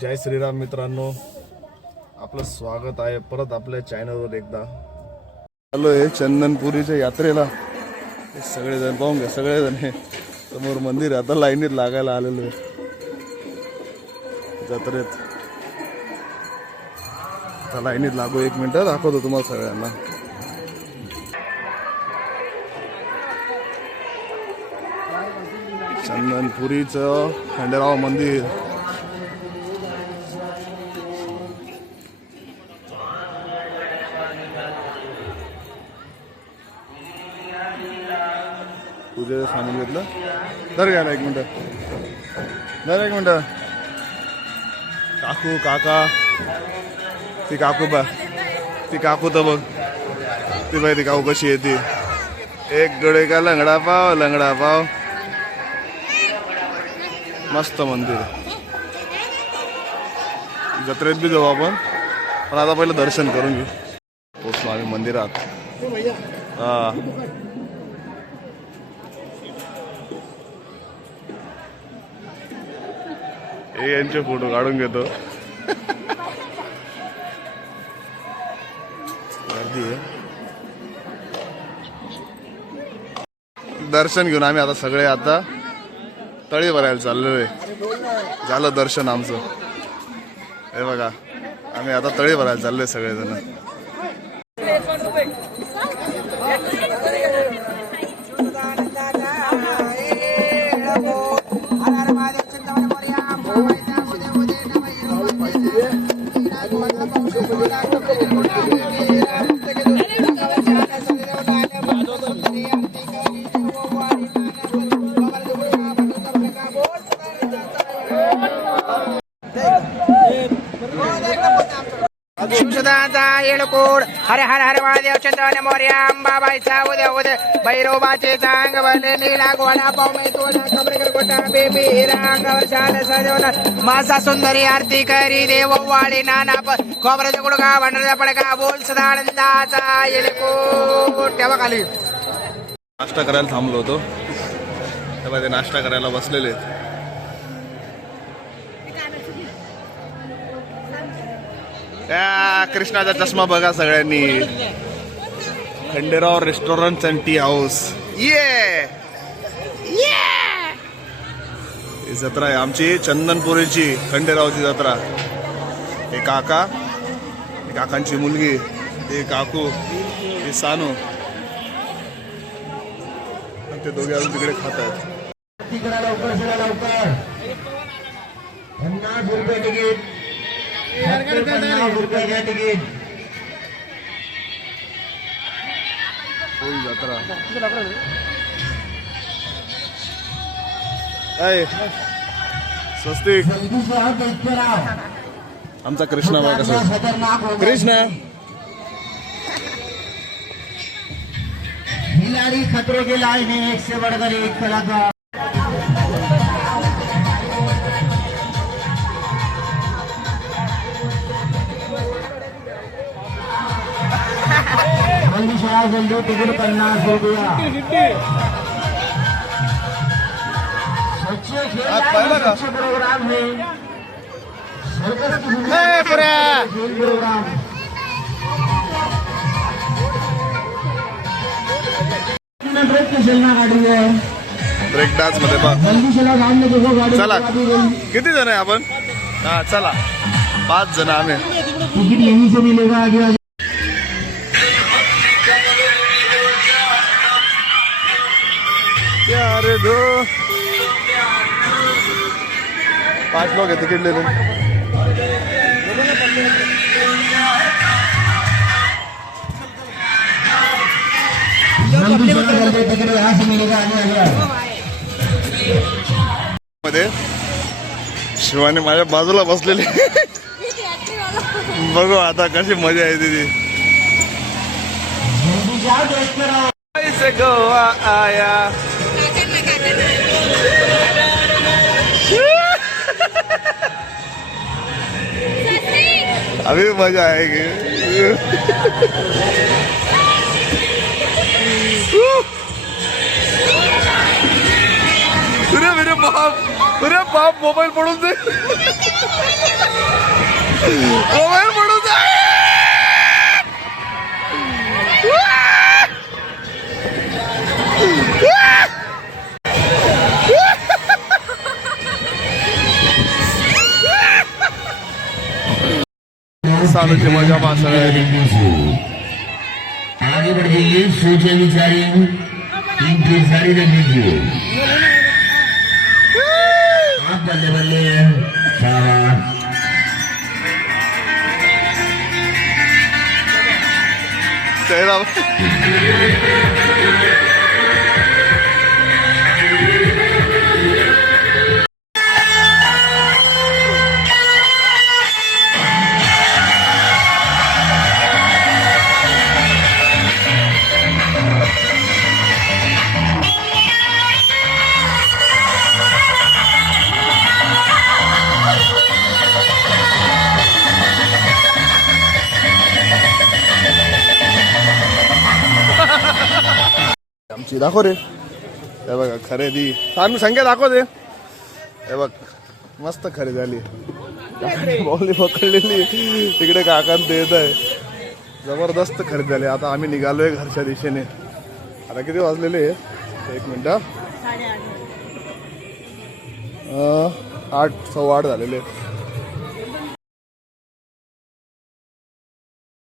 जय श्रीराम मित्रांनो, आपलं स्वागत आहे परत आपल्या चॅनलवर एकदा. आलो आहे चंदनपुरीच्या यात्रेला. सगळेजण पाहून घ्या, सगळेजण हे समोर मंदिर आहे. आता लाईनीत लागायला आलेलो आहे जत्रेत. आता लाईनीत लागू, 1 मिनिट दाखवतो तुम्हाला सगळ्यांना. चंदनपुरीचं खंडेराव मंदिर. तुझे सांगून घेतलं तर घ्या ना, 1 मिनिट नाही, 1 मिनिट. काकू काका, ती काकू बा, ती काकू तर बघ, ती बाई, ती काकू कशी येते. एक गडे का लंगडा पाव, लंगडा पाव. मस्त मंदिर. जत्रेत बी जाऊ आपण, पण आता पहिलं दर्शन करून घेऊ. पोचलो आम्ही मंदिरात. हा, हे यांचे फोटो काढून घेतो. गर्दी आहे. दर्शन घेऊन आम्ही आता सगळे आता तळी भरायला चाललोय. झालं दर्शन आमचं. हे बघा, आम्ही आता तळी भरायला चाललोय सगळेजण. शिवसुदाचा येळकोड हर हर हर महादेव चंद्रन मोर्या अंबाबाईचा उद्या उद्या भैरवबाचे चांग भले नीला गोळा पावमे तोडा कमरेकर गोटा बेबी हिरा अंगावर छान सजवला मासा सुंदरी आरती करी देव वाळी नाना खोबऱ्याचा गुडगा भांडराचा पडका बोल सदानंदाचा येळकोड. तेव्हा खाली नाश्ता करायला थांबलो होतो, तेव्हा ते नाश्ता करायला बसलेले. त्या कृष्णाचा चष्मा बघा सगळ्यांनी. Khanderao restaurant and tea house. ये ही जत्रा आहे आमची चंदनपुरीची, खंडेरावची जत्रा. हे काका, हे काकांची मुलगी, ते काकू, हे सानू, ते दोघे अजून तिकडे खात आहेत. 50 रुपये तिकीट, 50 रुपये तिकीट. फुल जत्रा. काय स्वस्तिक. आमचा कृष्णा बघा कसं. कृष्णा खिलाड़ी खतरों के लायक है, एक से बढ़कर एक कलाकार. जल्दी तिकीट 50 रुपया. स्वच्छ प्रोग्राम है. खेल प्रोग्राम. गाडी आहे. ब्रेक डान्स मध्ये पहा. चला, किती जण आहे आपण? हा चला, 5 जण आम्ही. तिकीट यहीं से मिलेगा. आगे अरे दो 5 लोग है टिकट ले लो. तिकीट यहाँ से मिलेगा. मध्ये शिवानी माझ्या बाजूला बसलेली. बघू आता कशी मजा येते ती. से गोवा आया. अभी मजा आएगी. अरे मेरे बाप, अरे बाप मोबाईल पडून दे. मोबाईल पडू दे. साधूची मजा पासळ आगे बढ़ जाइए, सोचे विचारी इनकी सारी रखिए. आप बल्ले बल्ले शाबाश. चेहरा आमची दाखव रे. हे बघा खरेदी आम्ही संख्या दाखव दे. हे बघ मस्त खरेदी झाली. बॉली पकडलेली तिकडे काकांत येत आहे. जबरदस्त खरेदी झाली. आता आम्ही निघालोय घरच्या दिशेने. आता किती वाजलेले 1 मिनिट 8 सव्वा 8 झालेले.